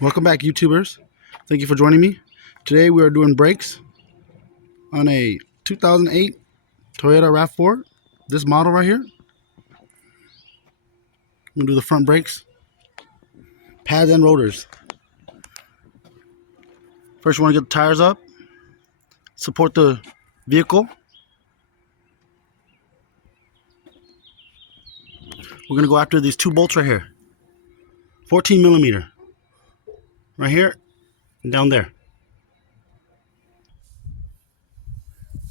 Welcome back, YouTubers. Thank you for joining me. Today we are doing brakes on a 2008 Toyota RAV4. This model right here. I'm going to do the front brakes, pads and rotors. First you want to get the tires up, support the vehicle. We're going to go after these two bolts right here. 14 millimeter. Right here and down there.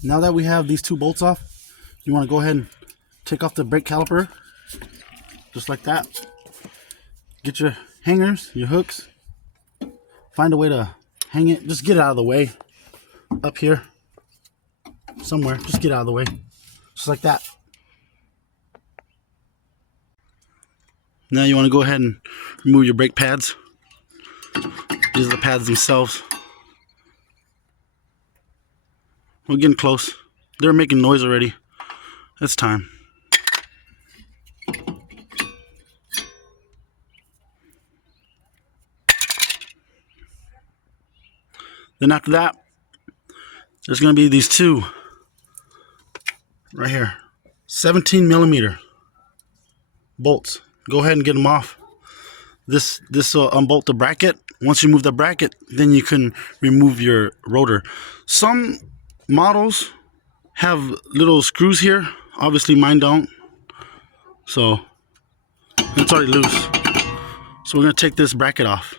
Now that we have these two bolts off, you want to go ahead and take off the brake caliper, just like that. Get your hangers, your hooks. Find a way to hang it. Just get it out of the way. Up here, somewhere. Just get out of the way, just like that. Now you want to go ahead and remove your brake pads. These are the pads themselves. We're getting close. They're making noise already. It's time. Then after that, there's going to be these two right here, 17 millimeter bolts. Go ahead and get them off. This will unbolt the bracket. Once you move the bracket, then you can remove your rotor. Some models have little screws here. Obviously mine don't. So it's already loose. So we're going to take this bracket off.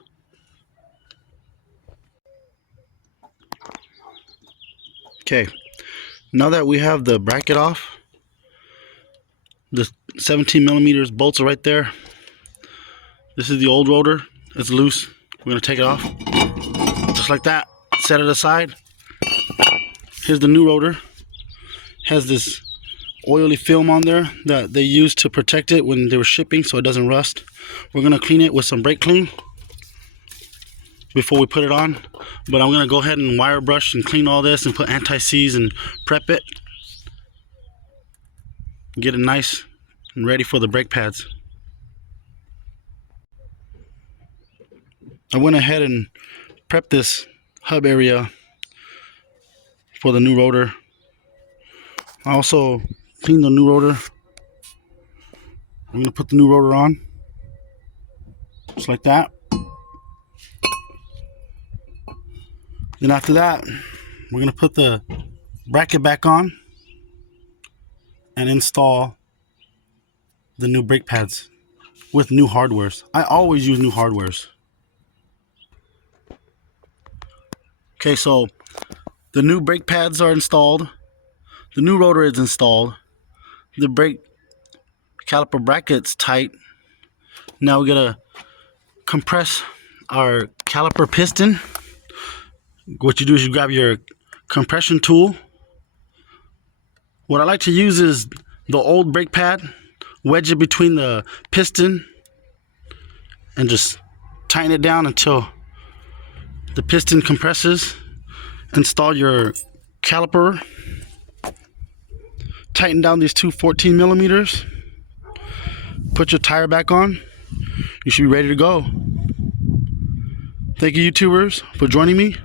Okay, now that we have the bracket off, the 17 millimeters bolts are right there. This is the old rotor. It's loose. We're going to take it off. Just like that. Set it aside. Here's the new rotor. Has this oily film on there that they used to protect it when they were shipping so it doesn't rust. We're going to clean it with some brake clean before we put it on. But I'm going to go ahead and wire brush and clean all this and put anti-seize and prep it. Get it nice and ready for the brake pads. I went ahead and prepped this hub area for the new rotor. I also cleaned the new rotor. I'm going to put the new rotor on, just like that. Then after that, we're going to put the bracket back on and install the new brake pads with new hardwares. I always use new hardwares. Okay, so the new brake pads are installed. The new rotor is installed. The brake caliper bracket's tight. Now we're gonna compress our caliper piston. What you do is you grab your compression tool. What I like to use is the old brake pad, wedge it between the piston, and just tighten it down until the piston compresses. Install your caliper. Tighten down these two 14 millimeters. Put your tire back on. You should be ready to go. Thank you, YouTubers, for joining me.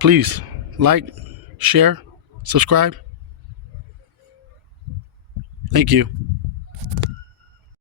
Please like, share, subscribe. Thank you.